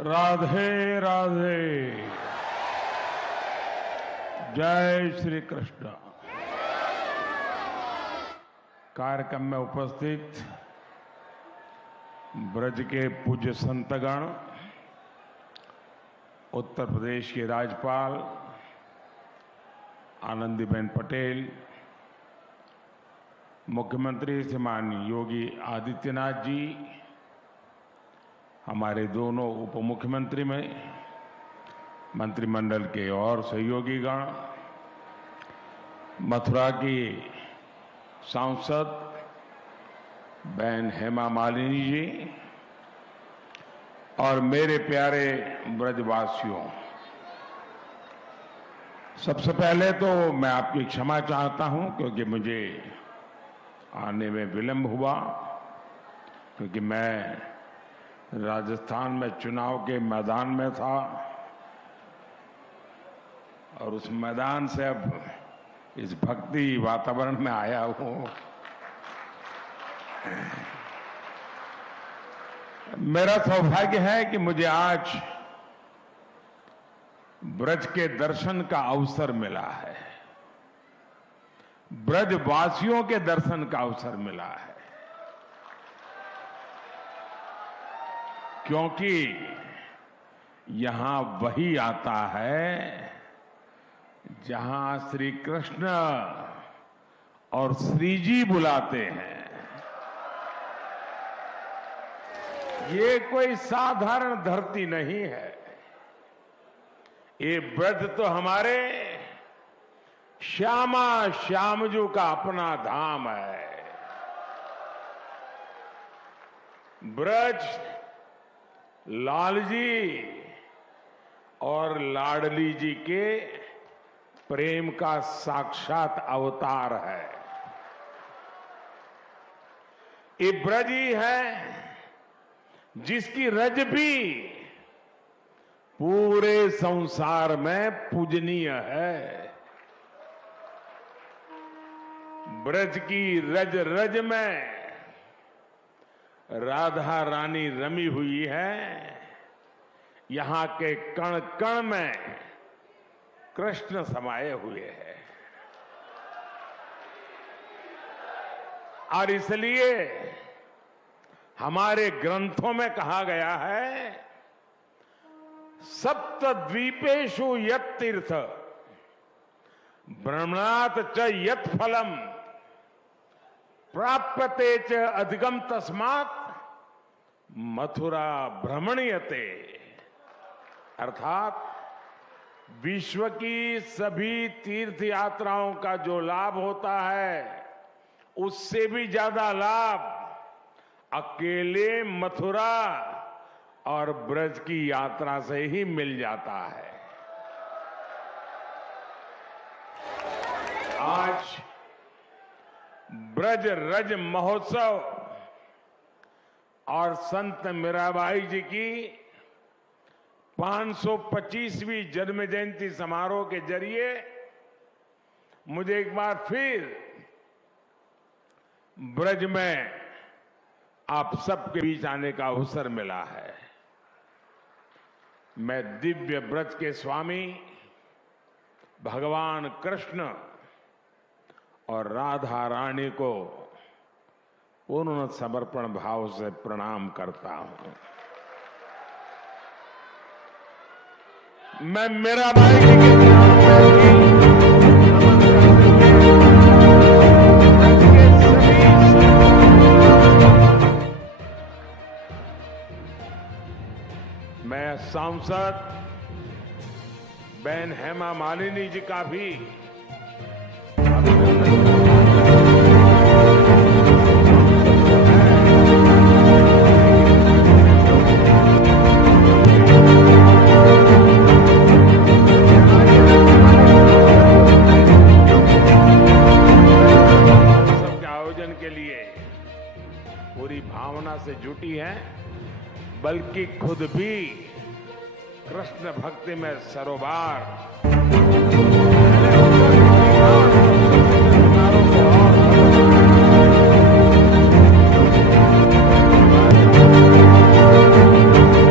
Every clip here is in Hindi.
राधे राधे। जय श्री कृष्ण। कार्यक्रम में उपस्थित ब्रज के पूज्य संतगण, उत्तर प्रदेश की राज्यपाल आनंदीबेन पटेल, मुख्यमंत्री श्रीमान योगी आदित्यनाथ जी, हमारे दोनों उप मुख्यमंत्री में मंत्रिमंडल के और सहयोगीगण, मथुरा की सांसद बहन हेमा मालिनी जी और मेरे प्यारे ब्रजवासियों, सबसे पहले तो मैं आपकी क्षमा चाहता हूं क्योंकि मुझे आने में विलंब हुआ, क्योंकि मैं राजस्थान में चुनाव के मैदान में था और उस मैदान से अब इस भक्ति वातावरण में आया हूं। मेरा सौभाग्य है कि मुझे आज ब्रज के दर्शन का अवसर मिला है, ब्रजवासियों के दर्शन का अवसर मिला है, क्योंकि यहां वही आता है जहां श्री कृष्ण और श्री जी बुलाते हैं। ये कोई साधारण धरती नहीं है, ये ब्रज तो हमारे श्यामा श्यामजू का अपना धाम है। ब्रज लालजी और लाडली जी के प्रेम का साक्षात अवतार है। ये ब्रज ही है जिसकी रज भी पूरे संसार में पूजनीय है। ब्रज की रज रज में राधा रानी रमी हुई है, यहां के कण कण में कृष्ण समाये हुए हैं। और इसलिए हमारे ग्रंथों में कहा गया है, सप्त द्वीपेषु यत् तीर्थ भ्रमणात् च यत् फलम प्राप्यते च अधिगम तस्मात् मथुरा भ्रमणीयते। अर्थात विश्व की सभी तीर्थ यात्राओं का जो लाभ होता है, उससे भी ज्यादा लाभ अकेले मथुरा और ब्रज की यात्रा से ही मिल जाता है। आज ब्रज रज महोत्सव और संत मीराबाई जी की 525वीं जन्म जयंती समारोह के जरिए मुझे एक बार फिर ब्रज में आप सबके बीच आने का अवसर मिला है। मैं दिव्य ब्रज के स्वामी भगवान कृष्ण और राधा रानी को पूर्ण समर्पण भाव से प्रणाम करता हूं। मैं मीराबाई जी के मैं सांसद बहन हेमा मालिनी जी का भी से जुटी हैं, बल्कि खुद भी कृष्ण भक्ति में सरोबार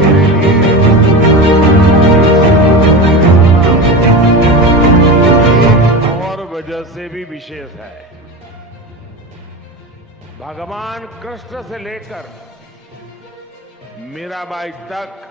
मेरे लिए भगवान कृष्ण से लेकर मीराबाई तक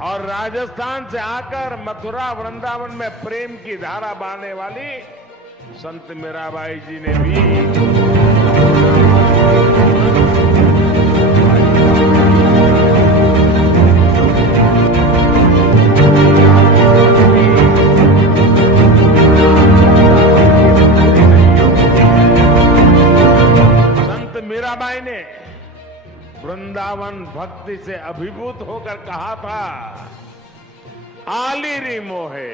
और राजस्थान से आकर मथुरा वृंदावन में प्रेम की धारा बहाने वाली संत मीराबाई जी ने भी संत मीराबाई ने वृंदावन भक्ति से अभिभूत होकर कहा था, आली री मोहे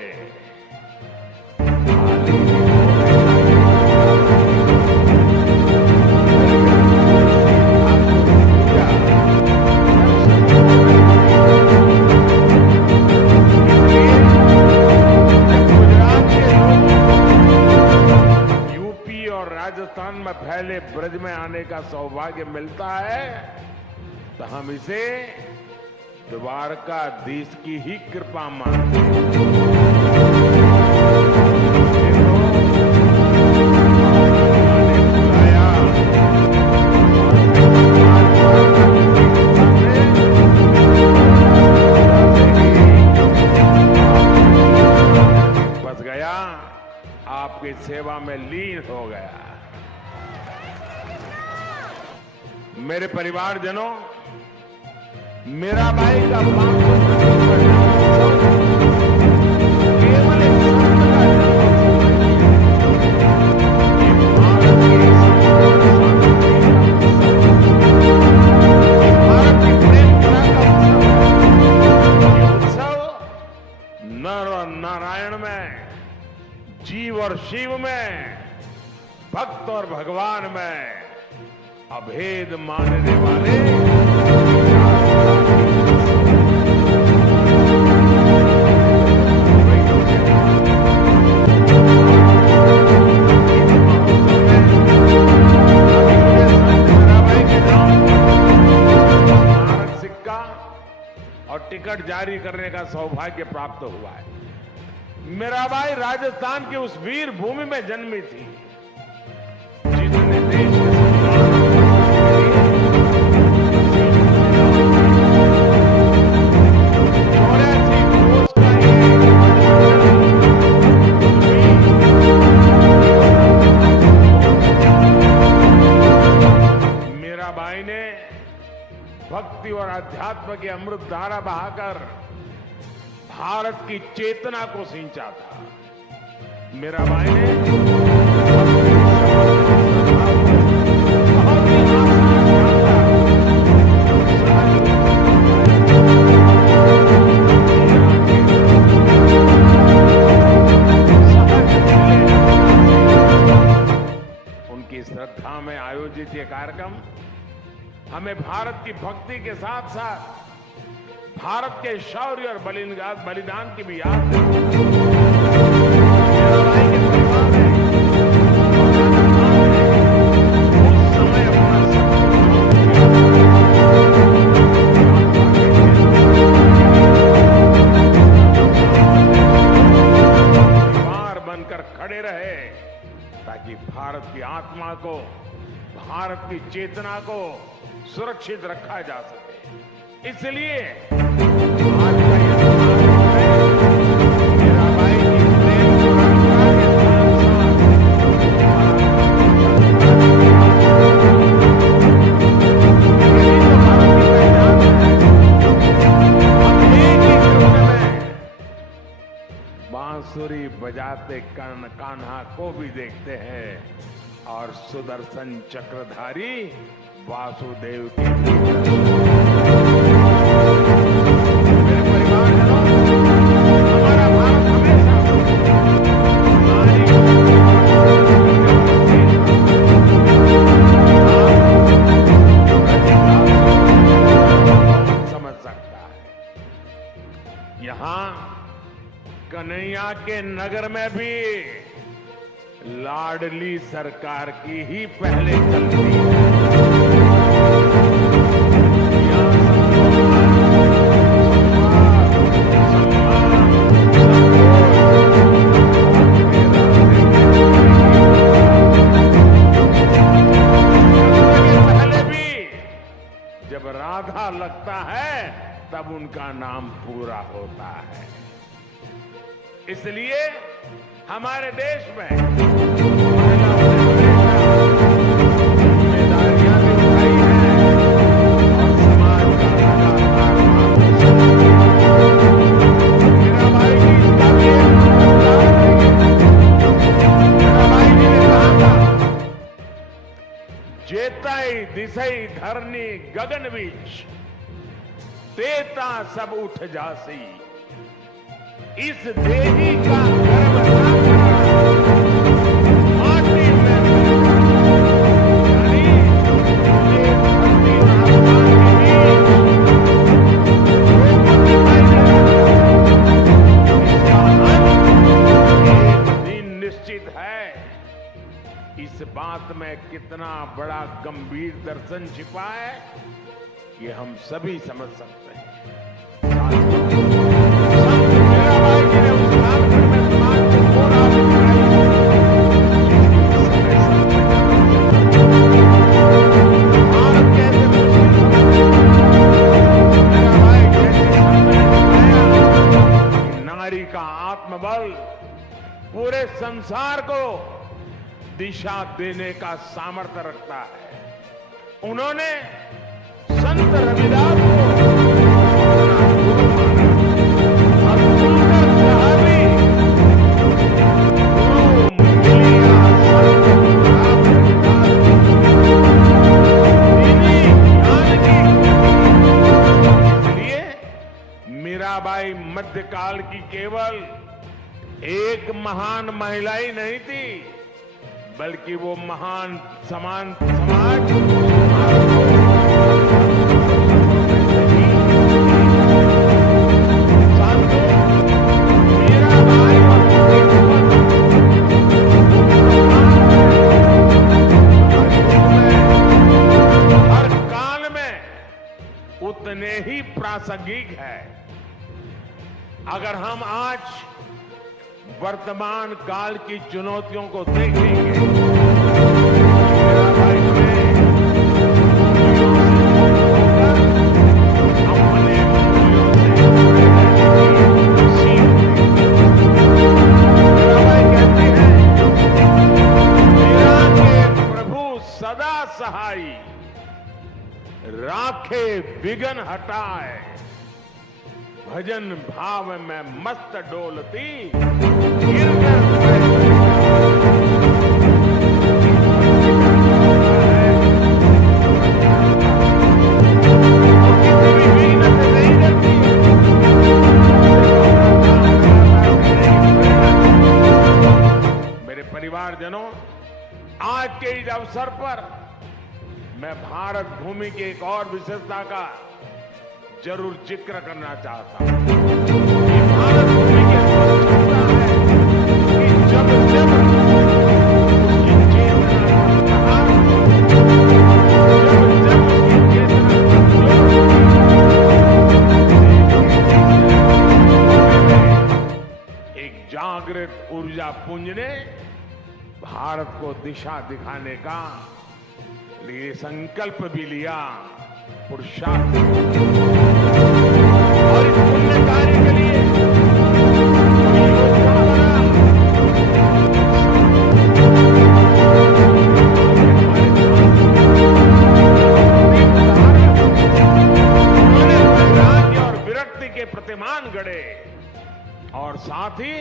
यूपी और राजस्थान में फैले ब्रज में आने का सौभाग्य मिलता है तो हम इसे द्वारकाधीश की ही कृपा मानते हैं। बस गया, आपकी सेवा में लीन हो गया। मेरे परिवारजनों, मीराबाई का केवल एक संत का भारत की प्रेम का उत्सव नर और नारायण में, जीव और शिव में, भक्त और भगवान में अभेद मानने वाले सिक्का और टिकट जारी करने का सौभाग्य प्राप्त हुआ है। मीराबाई राजस्थान की उस वीर भूमि में जन्मी थी जिसने देश के मीराबाई ने भक्ति और अध्यात्म की अमृत धारा बहाकर भारत की चेतना को सिंचा था। मीराबाई ने उनकी श्रद्धा में आयोजित ये कार्यक्रम हमें भारत की भक्ति के साथ साथ भारत के शौर्य और बलिदान की भी याद बनकर खड़े रहे ताकि भारत की आत्मा को, भारत की चेतना को सुरक्षित रखा जा सके। इसलिए आज का ये मीराबाई की प्रेम परंपरा बांसुरी बजाते कान्हा को भी देखते हैं और सुदर्शन चक्रधारी वासुदेव के मेरे परिवारजनों, हमारा भारत हमेशा समझ सकता है। यहां कन्हैया के नगर में भी लाडली सरकार की ही पहले चलती है। जब राधा लगता है तब उनका नाम पूरा होता है। इसलिए हमारे देश में जिम्मेदारियां भी उठाई हैं और समाज का लगातार मीराबाई जी इसका भी मीराबाई जी ने कहा था, जेताई दिसई धरनी गगन बीच, तेता सब उठ जासी, इस देही का गर्व माटी में, यानी ये धरती और आसमान के बीच इसका अंत एक दिन निश्चित है। इस बात में कितना बड़ा गंभीर दर्शन छिपा है ये हम सभी समझ सकते हैं। नारी का आत्मबल पूरे संसार को दिशा देने का सामर्थ्य रखता है। उन्होंने संत रविदास को अपना गुरु माना और उनका कहा भी, गुरु मिलिया संत राम रविदास दीनी ज्ञान की। इसलिए मीराबाई मध्यकाल की केवल एक महान महिला ही नहीं थी, बल्कि वो महान समाज हर काल में उतने ही प्रासंगिक है। अगर हम आज वर्तमान काल की चुनौतियों को देखेंगे, मीराबाई ने अपने मूल्यों से जुड़े रहने की सीख दी। मीराबाई कहती हैं, मीरा के प्रभु सदा सहाई, राखे विघन हटाए, भजन भाव में मस्त डोलती, गिरकर मेरे परिवारजनों, आज के इस अवसर पर मैं भारत भूमि की एक और विशेषता का जरूर जिक्र करना चाहता हूं। ये भारत भूमि की विशेषता है कि जब जब उसकी चेतना का जब जब उसकी चेतना एक जागृत ऊर्जा पुंज ने भारत को दिशा दिखाने का लिए संकल्प भी लिया, पुरुषार्थ और इस पुण्य कार्य के लिए योजना बना। उन्होंने वैराग्य और विरक्ति के प्रतिमान गढ़े और साथ ही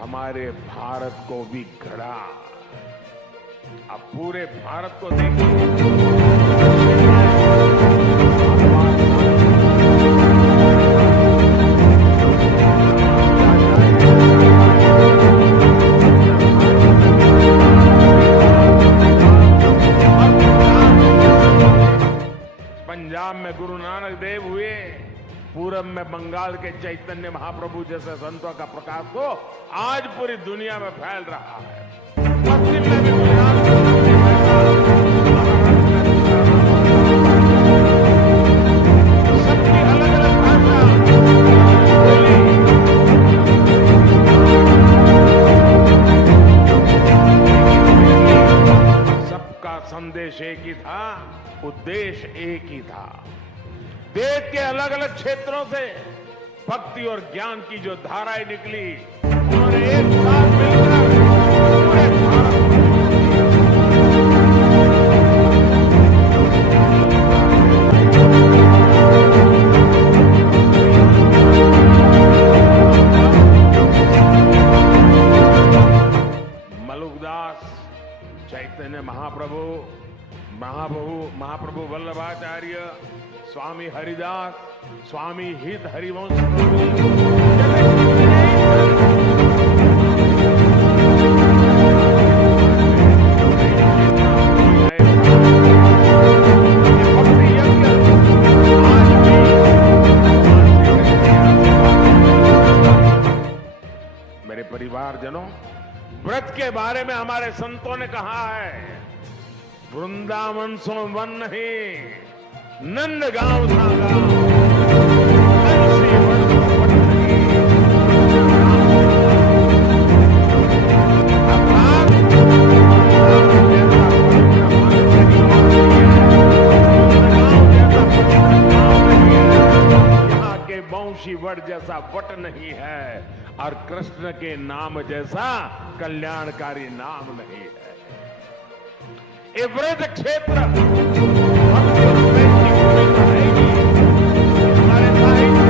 हमारे भारत को भी गढ़ा। अब पूरे भारत को देखिए, पंजाब में गुरु नानक देव हुए, पूरब में बंगाल के चैतन्य महाप्रभु जैसे संतों का प्रकाश तो आज पूरी दुनिया में फैल रहा है। मैं भी गुजरात में सबकी अलग अलग भाषा, बोली, सबका संदेश एक ही था, उद्देश्य एक ही था। देश के अलग अलग क्षेत्रों से भक्ति और ज्ञान की जो धाराएं निकली, उन्होंने एक साथ मिलकर पूरे भारत को मलुकदास, चैतन्य महाप्रभु वल्लभाचार्य, स्वामी हरिदास, स्वामी हित हरिवंश प्रभु, मेरे परिवारजनों, व्रत के बारे में हमारे संतों ने कहा है, वृंदावन सो वन नहीं, नंद गांव था गांव, यहाँ के वंशी वट जैसा वट नहीं है और कृष्ण के नाम जैसा कल्याणकारी नाम नहीं है। ये व्रत क्षेत्र हमारे साहित्य,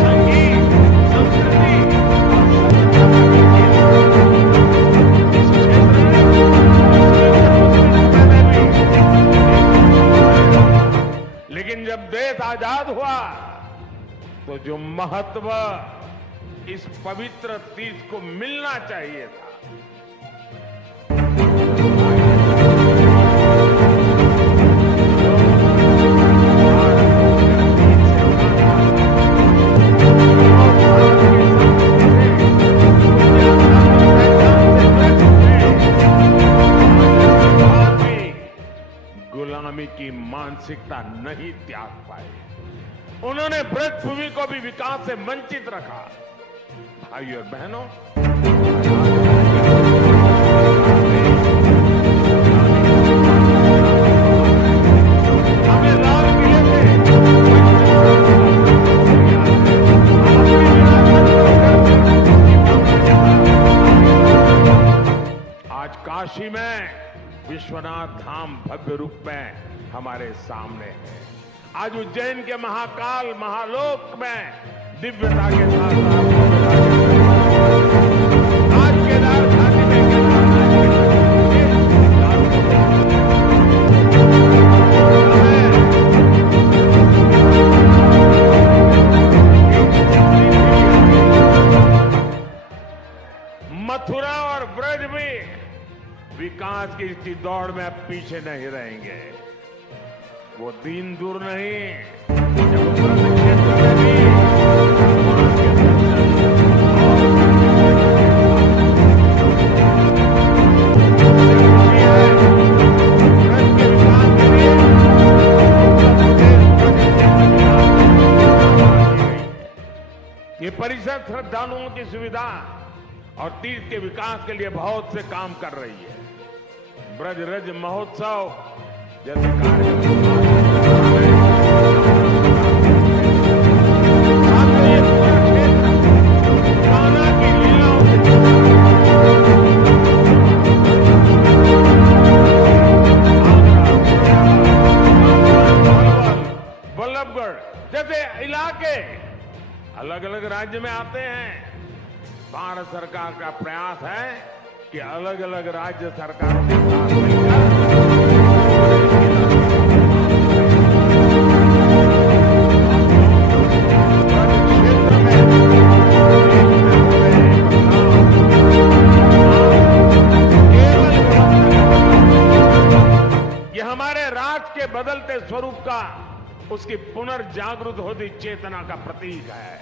संगीत, संस्कृति इस क्षेत्र में, लेकिन जब देश आजाद हुआ तो जो महत्व इस पवित्र तीर्थ को मिलना चाहिए था, गुलामी की मानसिकता नहीं त्याग पाए। उन्होंने ब्रज भूमि को भी विकास से वंचित रखा। भाइयों और बहनों, हमें लाल किले से आज काशी में विश्वनाथ धाम भव्य रूप में हमारे सामने है। आज उज्जैन के महाकाल महालोक में दिव्यता के साथ आज केदार घाटी में मथुरा और ब्रज भी विकास की इस दौड़ में अब पीछे नहीं रहेंगे। वो दिन दूर नहीं जब ब्रज क्षेत्र में भी भगवान के दर्शन ये परिषद श्रद्धालुओं की सुविधा और तीर्थ के विकास के लिए बहुत से काम कर रही है। ब्रज रज महोत्सव जैसे कार्यक्रम जैसे इलाके अलग अलग राज्य में आते हैं। भारत सरकार का प्रयास है कि अलग अलग राज्य सरकारों के साथ मिलकर क्षेत्र में ये हमारे राज्य के बदलते स्वरूप का, उसकी पुनर्जागृत होती चेतना का प्रतीक है।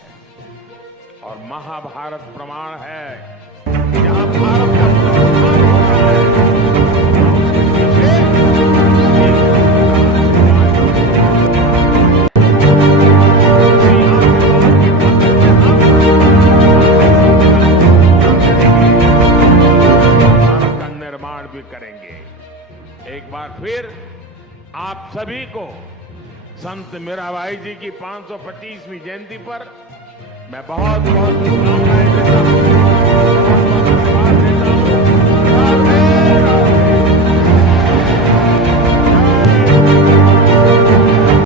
और महाभारत प्रमाण है कि जहां भारत का पुनरुत्थान होता है फिर आप सभी को संत मीराबाई जी की 525वीं जयंती पर मैं बहुत बहुत शुभकामनाएं